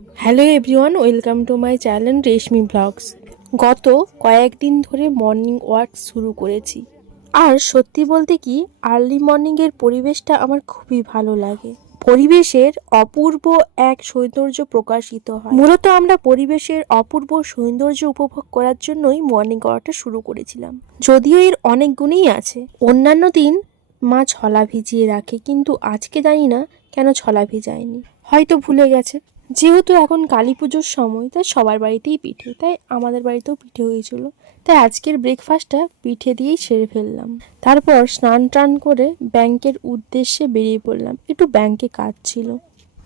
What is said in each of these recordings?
Hello everyone, welcome to my channel Reshmi blogs. গত কয়েকদিন ধরে মর্নিং ওয়াক শুরু করেছি, আর সত্যি বলতে কি আর্লি মর্নিংয়ের পরিবেশটা আমার খুবই ভালো লাগে। পরিবেশের অপূর্ব এক সৌন্দর্য প্রকাশিত হয়। মূলত আমরা পরিবেশের অপূর্ব সৌন্দর্য উপভোগ করার জন্যই মর্নিং ওয়াকটা শুরু করেছিলাম। যদিও এর অনেক গুণই আছে। অন্যান্য দিন মা ছলা ভিজিয়ে রাখে, কিন্তু আজকে জানি না কেন ছলা ভিজায়নি, হয়তো ভুলে গেছে। যেহেতু এখন কালী পুজোর সময়, তাই সবার বাড়িতেই পিঠে, তাই আমাদের বাড়িতেও পিঠে হয়েছিল। তাই আজকের ব্রেকফাস্টটা পিঠে দিয়েই সেরে ফেললাম। তারপর স্নান টান করে ব্যাংকের উদ্দেশ্যে বেরিয়ে পড়লাম। একটু ব্যাংকে কাজ ছিল,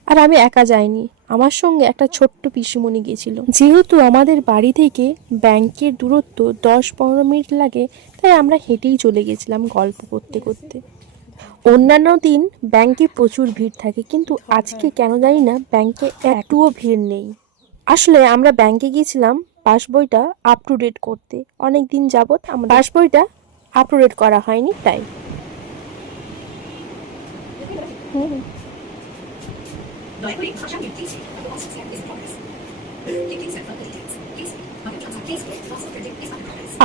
আর আমি একা যাইনি, আমার সঙ্গে একটা ছোট্ট পিসিমণি গেছিল। যেহেতু আমাদের বাড়ি থেকে ব্যাংকের দূরত্ব 10-15 মিনিট লাগে, তাই আমরা হেঁটেই চলে গেছিলাম গল্প করতে করতে। অন্যান্য দিন ব্যাংকে প্রচুর ভিড় থাকে, কিন্তু আজকে কেন জানি না ব্যাংকে একটুও ভিড় নেই। আসলে আমরা ব্যাংকে গিয়েছিলাম পাসবইটা আপ টু ডেট করতে। অনেক দিন যাবত আমার পাসবইটা আপ টু ডেট করা হয়নি, তাই।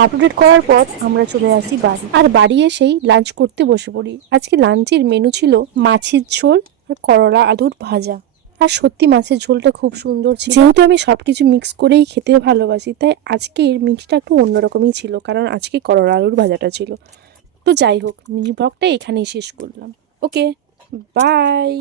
আপডেট করার পর আমরা চলে আসি বাড়ি, আর বাড়ি এসেই লাঞ্চ করতে বসে পড়ি। আজকে লাঞ্চের মেনু ছিল মাছের ঝোল আর করলা আলুর ভাজা। আর সত্যি মাছের ঝোলটা খুব সুন্দর ছিল। যেহেতু আমি সবকিছু মিক্স করেই খেতে ভালোবাসি, তাই আজকের মিক্সটা একটু অন্যরকমই ছিল, কারণ আজকে করলা আলুর ভাজাটা ছিল। তো যাই হোক, মিনি ব্লগটা এখানেই শেষ করলাম। ওকে, বাই।